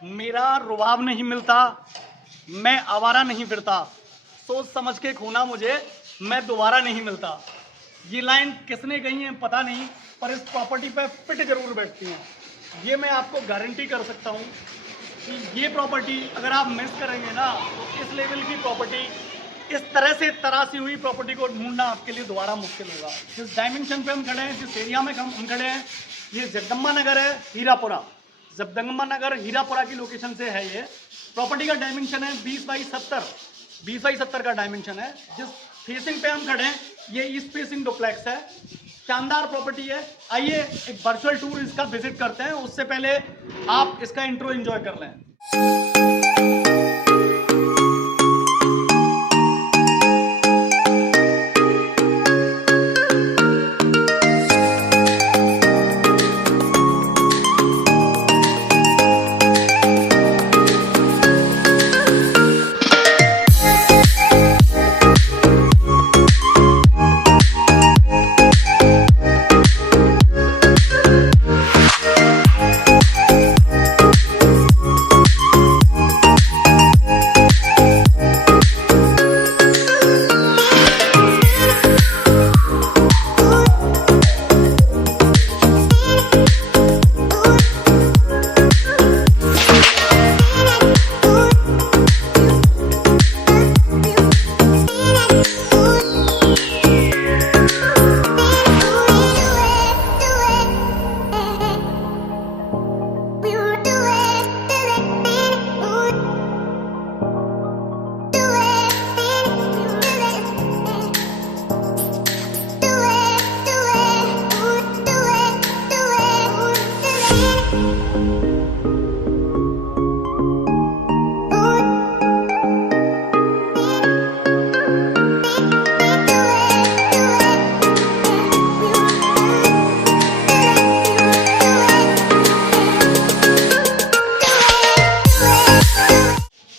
मेरा रुबाब नहीं मिलता, मैं आवारा नहीं फिरता, सोच समझ के खोना मुझे, मैं दोबारा नहीं मिलता। ये लाइन किसने कही है पता नहीं, पर इस प्रॉपर्टी पे फिट जरूर बैठती हैं। ये मैं आपको गारंटी कर सकता हूँ कि ये प्रॉपर्टी अगर आप मिस करेंगे ना, तो इस लेवल की प्रॉपर्टी, इस तरह से तराशी हुई प्रॉपर्टी को ढूंढना आपके लिए दोबारा मुश्किल होगा। जिस डायमेंशन पे हम खड़े हैं, जिस एरिया में हम खड़े हैं, ये जगदम्बा नगर है, हीरापुरा। जगदम्बा नगर हीरापुरा की लोकेशन से है ये प्रॉपर्टी। का डायमेंशन है 20x70 का डायमेंशन है। जिस फेसिंग पे हम खड़े हैं, ये ईस्ट फेसिंग डुप्लेक्स है। शानदार प्रॉपर्टी है। आइए एक वर्चुअल टूर इसका विजिट करते हैं। उससे पहले आप इसका इंट्रो एंजॉय कर लें।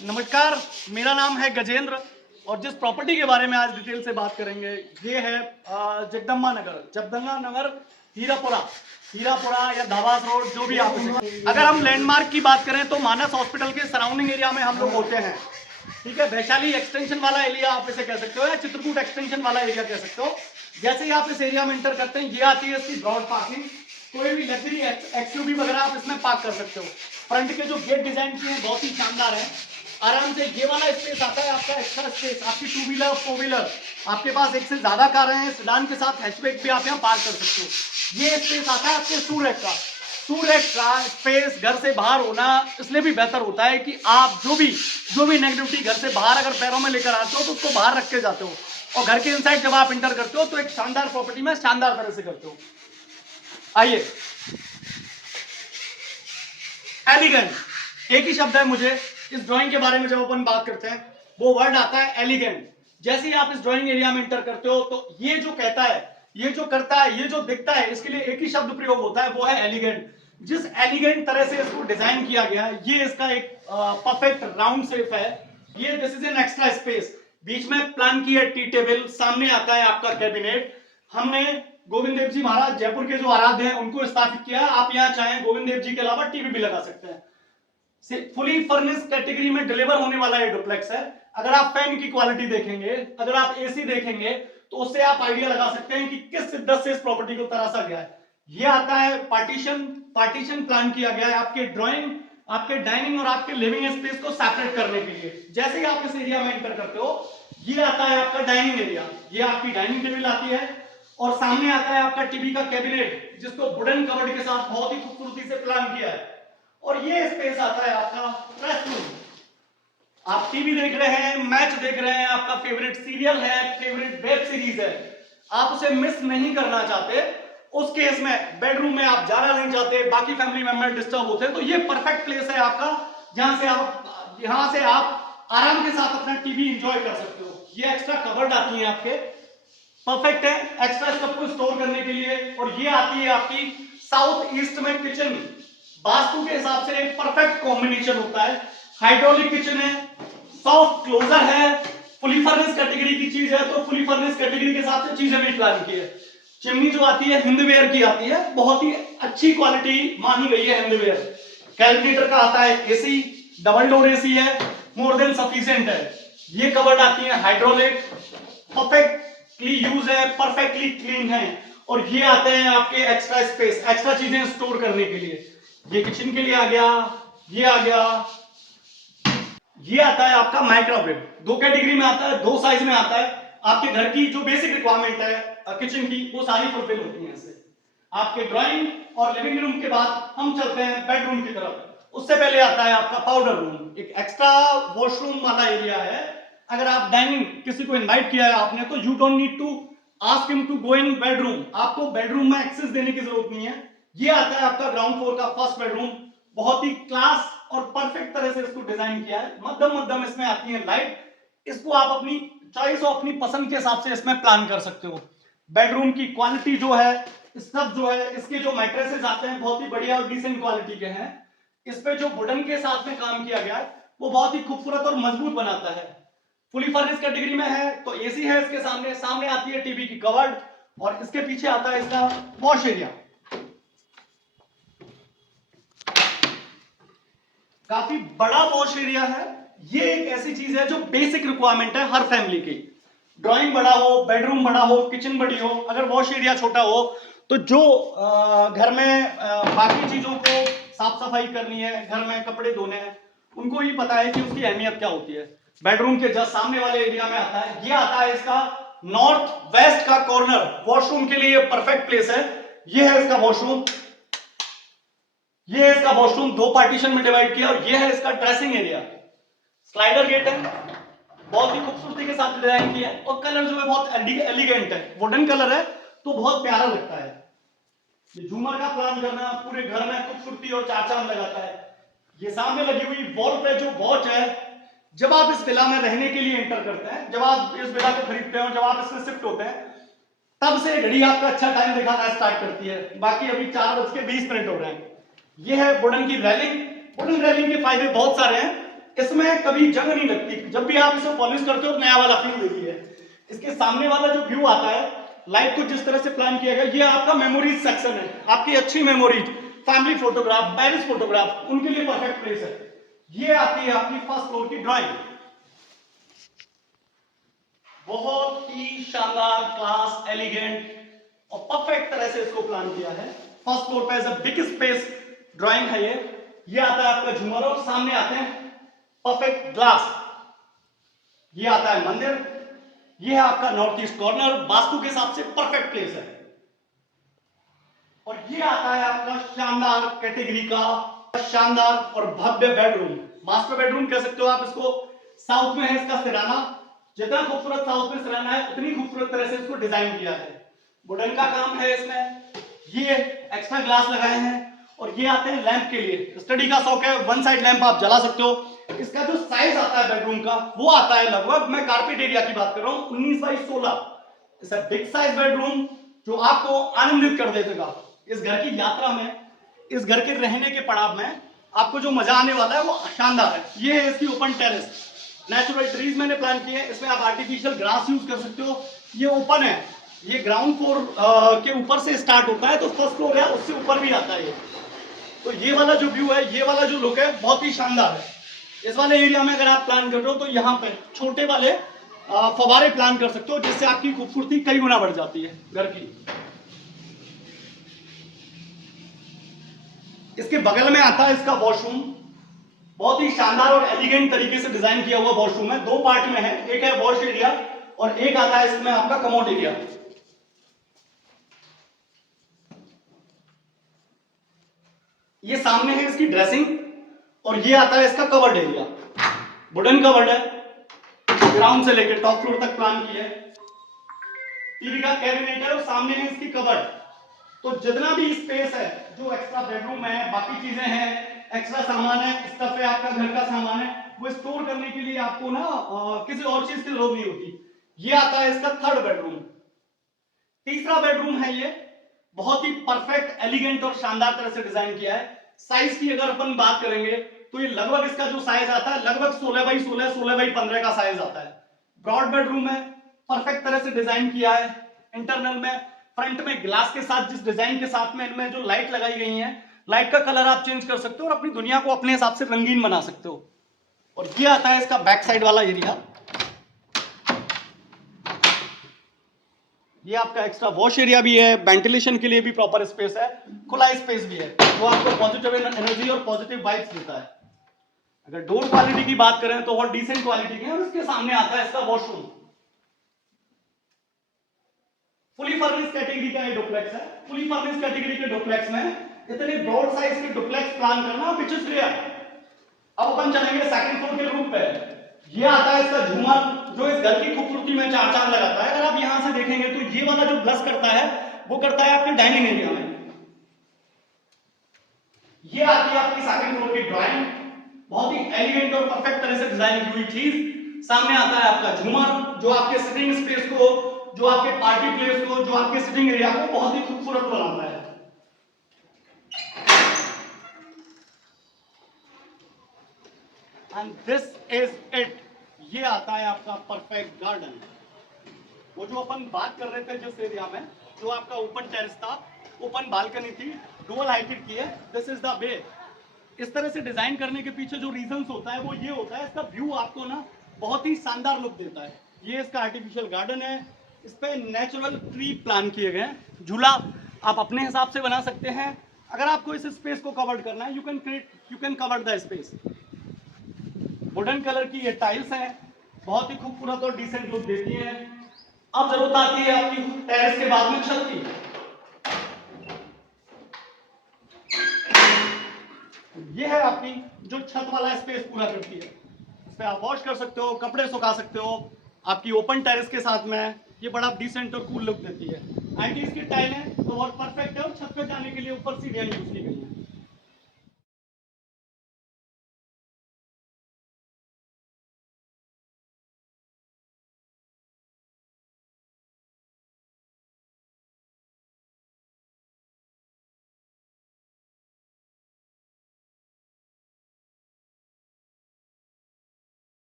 नमस्कार, मेरा नाम है गजेंद्र और जिस प्रॉपर्टी के बारे में आज डिटेल से बात करेंगे, ये है जगदम्बा नगर हीरापुरा या धाबास रोड, जो भी आप इसे। अगर हम लैंडमार्क की बात करें तो मानस हॉस्पिटल के सराउंडिंग एरिया में हम लोग होते हैं। ठीक है, वैशाली एक्सटेंशन वाला एरिया आप इसे कह सकते हो, या चित्रकूट एक्सटेंशन वाला एरिया कह सकते हो। जैसे ही आप इस एरिया में एंटर करते हैं, ये आती है इसकी ब्रॉड पार्किंग। कोई भी लग्जरी एक्सयूवी वगैरह आप इसमें पार्क कर सकते हो। फ्रंट के जो गेट डिजाइन किए हैं बहुत ही शानदार है। आराम से ये वाला स्पेस आता है आपका, एक्स्ट्रा स्पेस। आपकी 2 व्हीलर 4 व्हीलर, आपके पास एक से ज्यादा कार हैं, सेडान के साथ हैचबैक भी आप यहाँ पार्क कर सकते हो। ये स्पेस आता है आपके सूरैक का स्पेस। घर से बाहर होना इसलिए भी बेहतर होता है कि आप जो भी नेगेटिविटी घर से बाहर अगर पैरों में लेकर आते हो तो उसको बाहर रख के जाते हो, और घर के इनसाइड जब आप इंटर करते हो तो एक शानदार प्रॉपर्टी में शानदार तरह से करते हो। आइए, एलिगेंट एक ही शब्द है मुझे इस ड्राइंग के बारे में जब अपन बात करते हैं, वो वर्ड आता है एलिगेंट। जैसे ही आप इस ड्राइंग एरिया में एंटर करते हो तो ये जो कहता है, ये जो करता है, ये जो दिखता है, इसके लिए एक ही शब्द प्रयोग होता है, वो है एलिगेंट। जिस एलिगेंट तरह से इसको डिजाइन किया गया है, ये इसका एक परफेक्ट राउंड शेप है। ये this is an extra space. बीच में प्लान की है टी टेबल, सामने आता है आपका कैबिनेट। हमने गोविंद देव जी महाराज जयपुर के जो आराध्य हैं उनको स्थापित किया। आप यहाँ चाहें गोविंद देव जी के अलावा टीवी भी लगा सकते हैं। फुली फर्निश कैटेगरी में डिलीवर होने वाला ये डुप्लेक्स है। अगर आप फैन की क्वालिटी देखेंगे, अगर आप एसी देखेंगे, तो उससे आप आइडिया लगा सकते हैं कि किस शिद्दत से इस प्रॉपर्टी को तराशा गया है। ये आता है पार्टीशन प्लान किया गया है आपके ड्राइंग, आपके डाइनिंग और आपके लिविंग स्पेस को सेपरेट करने के लिए। जैसे ही आप इस एरिया में एंटर करते हो, ये आता है आपका डाइनिंग एरिया। ये आपकी डाइनिंग टेबल आती है, और सामने आता है आपका टीवी का कैबिनेट, जिसको वुडन कवर्ड के साथ बहुत ही खूबसूरती से प्लान किया है। और ये स्पेस आता है आपका प्रेस रूम। आप टीवी देख रहे हैं, मैच देख रहे हैं, आपका फेवरेट सीरियल है, फेवरेट वेब सीरीज है, आप उसे मिस नहीं करना चाहते, उस केस में बेडरूम में आप जाना नहीं चाहते, बाकी फैमिली मेंबर डिस्टर्ब होते हैं, तो ये परफेक्ट प्लेस है आपका, यहां से आप आराम के साथ अपना टीवी एंजॉय कर सकते हो। ये एक्स्ट्रा कवर्ड आती है आपके, परफेक्ट है एक्स्ट्रा स्टफ को स्टोर करने के लिए। और ये आती है आपकी साउथ ईस्ट में किचन। वास्तु के हिसाब से एक परफेक्ट कॉम्बिनेशन होता है। हाइड्रोलिक किचन है, सॉफ्ट क्लोजर है, फुली फर्निश कैटेगरी की चीज है, तो फुली फर्निश कैटेगरी के हिसाब से चीजें भी प्लान की है। चिमनी जो आती है हिंदवेयर की आती है, बहुत ही अच्छी क्वालिटी मानी गई है हिंदवेयर। कैलकुलेटर का आता है एसी, डबल डोर एसी है, मोर देन सफिशिएंट है। ये कवर्ड आती है हाइड्रोलिक, परफेक्टली यूज है, परफेक्टली क्लीन है। और ये आते हैं आपके एक्स्ट्रा स्पेस, एक्स्ट्रा चीजें स्टोर करने के लिए। ये किचन के लिए आ गया, ये आ गया, ये आता है आपका माइक्रोवेव। दो कैटेगरी में आता है, दो साइज में आता है। आपके घर की जो बेसिक रिक्वायरमेंट है किचन की, वो सारी फुलफिल होती है इससे। आपके ड्राइंग और लिविंग रूम के बाद हम चलते हैं बेडरूम की तरफ। उससे पहले आता है आपका पाउडर रूम, एक एक्स्ट्रा वॉशरूम वाला एरिया है। अगर आप डाइनिंग किसी को इनवाइट किया है आपने, तो you don't need to ask him to go in bedroom, आपको बेडरूम में एक्सेस देने की जरूरत नहीं है। ये आता है आपका ग्राउंड फ्लोर का फर्स्ट बेडरूम। बहुत ही क्लास और परफेक्ट तरह से इसको डिजाइन किया है। मध्यम मध्यम इसमें आती है लाइट, इसको आप अपनी चॉइस और अपनी पसंद के हिसाब से इसमें प्लान कर सकते हो। बेडरूम की क्वालिटी जो है, स्टफ जो है, इसके जो मैट्रेसेस आते हैं बहुत ही बढ़िया और डिसेंट क्वालिटी के हैं। इस पे जो वुडन के साथ में काम किया गया है वो बहुत ही खूबसूरत और मजबूत बनाता है। फुली फर्निश्ड कैटेगरी में है तो एसी है इसके सामने, सामने आती है टीवी की कवर्ड, और इसके पीछे आता है इसका वॉश एरिया। काफी बड़ा वॉश एरिया है। ये एक ऐसी चीज है जो बेसिक रिक्वायरमेंट है हर फैमिली की। ड्राइंग बड़ा हो, बेडरूम बड़ा हो, किचन बड़ी हो, अगर वॉश एरिया छोटा हो तो जो घर में बाकी चीजों को साफ सफाई करनी है, घर में कपड़े धोने हैं, उनको ही पता है कि उसकी अहमियत क्या होती है। बेडरूम के जस्ट सामने वाले एरिया में आता है, ये आता है इसका नॉर्थ वेस्ट का कॉर्नर। वॉशरूम के लिए परफेक्ट प्लेस है। ये है इसका वॉशरूम, ये है इसका वॉशरूम, दो पार्टीशन में डिवाइड किया, और ये है इसका ड्रेसिंग एरिया। स्लाइडर गेट है, बहुत ही खूबसूरती के साथ डिजाइन किया है, और कलर जो है बहुत एलिगेंट है, वुडन कलर है तो बहुत प्यारा लगता है। ये झूमर का प्लान करना पूरे घर में खूबसूरती और चार चांद लगाता है। ये सामने लगी हुई वॉल पे जो वॉच है, जब आप इस विला में रहने के लिए एंटर करते हैं, जब आप इस विला को खरीदते हैं और जब आप इसमें शिफ्ट होते हैं, तब से घड़ी आपका अच्छा टाइम दिखाना स्टार्ट करती है। बाकी अभी 4:20 हो रहे हैं। ये है वुडन की रेलिंग। वुडन रेलिंग के फायदे बहुत सारे हैं। इसमें कभी जंग नहीं लगती, जब भी आप इसे पॉलिश करते हो नया वाला फील देती है। इसके सामने वाला जो व्यू आता है, लाइट को जिस तरह से प्लान किया गया, ये आपका मेमोरीज सेक्शन है। आपकी अच्छी memories, family photograph, marriage photograph, उनके लिए परफेक्ट प्लेस है। ये आती है आपकी फर्स्ट फ्लोर की ड्राइंग। बहुत ही शानदार, क्लास, एलिगेंट और परफेक्ट तरह से इसको प्लान किया है। फर्स्ट फ्लोर पे बिग स्पेस ड्राइंग है ये आता है आपका झूमर, और सामने आते हैं परफेक्ट ग्लास। ये आता है मंदिर। ये है आपका नॉर्थ ईस्ट कॉर्नर, वास्तु के हिसाब से परफेक्ट प्लेस है। और ये आता है आपका शानदार कैटेगरी का शानदार और भव्य बेडरूम, मास्टर बेडरूम कह सकते हो आप इसको। साउथ में है इसका सिराना। जितना खूबसूरत साउथ में सिराना है, उतनी खूबसूरत तरह से इसको डिजाइन किया है। वुडन का काम है इसमें। ये एक्स्ट्रा ग्लास लगाए हैं, और ये आते हैं लैंप के लिए। स्टडी का शौक है, वन साइड लैंप आप जला सकते हो। इसका जो साइज आता है बेडरूम का, वो आता है लगभग, मैं कारपेट एरिया की बात कर रहा हूँ, 19x16। It's a big size bedroom जो आपको आनंदित कर देगा। इस घर की यात्रा में, इस घर के रहने के पड़ाव में आपको जो मजा आने वाला है वो शानदार है। ये है इसकी ओपन टेरेस। नेचुरल ट्रीज मैंने प्लान किए हैं, इसमें आप आर्टिफिशियल ग्रास यूज कर सकते हो। ये ओपन है, ये ग्राउंड फ्लोर के ऊपर से स्टार्ट होता है, तो फर्स्ट फ्लोर है उससे ऊपर भी आता है। तो ये वाला जो व्यू है, ये वाला जो लुक है, बहुत ही शानदार है। इस वाले एरिया में अगर आप प्लान कर रहे हो तो यहाँ पे छोटे वाले फवारे प्लान कर सकते हो, जिससे आपकी खूबसूरती कई गुना बढ़ जाती है घर की। इसके बगल में आता है इसका वॉशरूम। बहुत ही शानदार और एलिगेंट तरीके से डिजाइन किया हुआ वॉशरूम है। दो पार्ट में है, एक है वॉश एरिया और एक आता है इसमें आपका कमोड एरिया। ये सामने है इसकी ड्रेसिंग, और ये आता है इसका कवर्ड एरिया। वुडन कवर्ड है, ग्राउंड से लेकर टॉप फ्लोर तक प्लान किया है। टीवी का कैबिनेट है और सामने है इसकी कवर्ड। तो जितना भी स्पेस है, जो एक्स्ट्रा बेडरूम है, बाकी चीजें हैं, एक्स्ट्रा सामान है, स्टफ है, आपका घर का सामान है, वो स्टोर करने के लिए आपको ना किसी और चीज की जरूरत नहीं होती। ये आता है इसका थर्ड बेडरूम। तीसरा बेडरूम है ये, बहुत ही परफेक्ट, एलिगेंट और शानदार तरह से डिजाइन किया है। साइज की अगर अपन बात करेंगे तो ये लगभग, इसका जो साइज आता है लगभग 16x16, 16x15 का साइज आता है। ब्रॉड बेडरूम है, परफेक्ट तरह से डिजाइन किया है। इंटरनल में फ्रंट में ग्लास के साथ, जिस डिजाइन के साथ में इनमें जो लाइट लगाई गई है, लाइट का कलर आप चेंज कर सकते हो और अपनी दुनिया को अपने हिसाब से रंगीन बना सकते हो। और ये आता है इसका बैक साइड वाला एरिया। ये आपका एक्स्ट्रा वॉश एरिया भी है, वेंटिलेशन के लिए भी प्रॉपर स्पेस है, खुला स्पेस भी है, वो आपको पॉजिटिव एनर्जी और पॉजिटिव वाइब्स देता है। अगर डोर क्वालिटी की बात करें तो बहुत डिसेंट क्वालिटी की है। और उसके सामने आता है इसका वॉशरूम। फुली फर्निश्ड कैटेगरी का ये डुप्लेक्स है। फुली फर्निश्ड कैटेगरी के डुप्लेक्स में इतने ब्रॉड साइज के डुप्लेक्स प्लान करना विच इज रेयर। अब अपन चलेंगे सेकंड फ्लोर के रूम पे। ये आता है इसका झूमर, जो इस घर की खूबसूरती में चार चांद लगाता है। अगर आप यहां से देखेंगे तो ये वाला जो ब्लस करता है वो करता है आपके डाइनिंग एरिया में। ये आती है आपकी सेकंड फ्लोर की ड्राइंग, बहुत ही एलिगेंट और परफेक्ट तरह से डिजाइन की हुई चीज। सामने आता है आपका झूमर, जो आपके सिटिंग स्पेस को, जो आपके पार्टी प्लेस को, जो आपके सिटिंग एरिया को बहुत ही खूबसूरत बनाता है। And this is it. ये आता है आपका परफेक्ट गार्डन। वो जो अपन बात कर रहे थे जिस एरिया में, जो आपका ओपन टेरेस था, ओपन बालकनी थी, डुअल हाइटेड की है, दिस इज द वे। इस तरह से डिजाइन करने के पीछे जो रीजंस होता है वो ये होता है, इसका व्यू आपको ना बहुत ही शानदार लुक देता है। ये इसका आर्टिफिशियल गार्डन है, इस पे नेचुरल ट्री प्लान किए गए हैं। झूला आप अपने हिसाब से बना सकते हैं। अगर आपको इस स्पेस को कवर करना है, you can cover the space. Wooden colour की ये टाइल्स हैं, बहुत ही खूबसूरत और डिसेंट लुक देती हैं। अब जरूरत आती है आपकी टेरेस के बाद में छत की। ये है आपकी जो छत वाला स्पेस पूरा करती है। इस पे आप वॉश कर सकते हो, कपड़े सुखा सकते हो। आपकी ओपन टेरेस के साथ में ये बड़ा डिसेंट और कूल लुक देती है। 90s की टाइल है तो बहुत परफेक्ट है और छत पे जाने के लिए ऊपर सीढ़ियां यूज की गई है।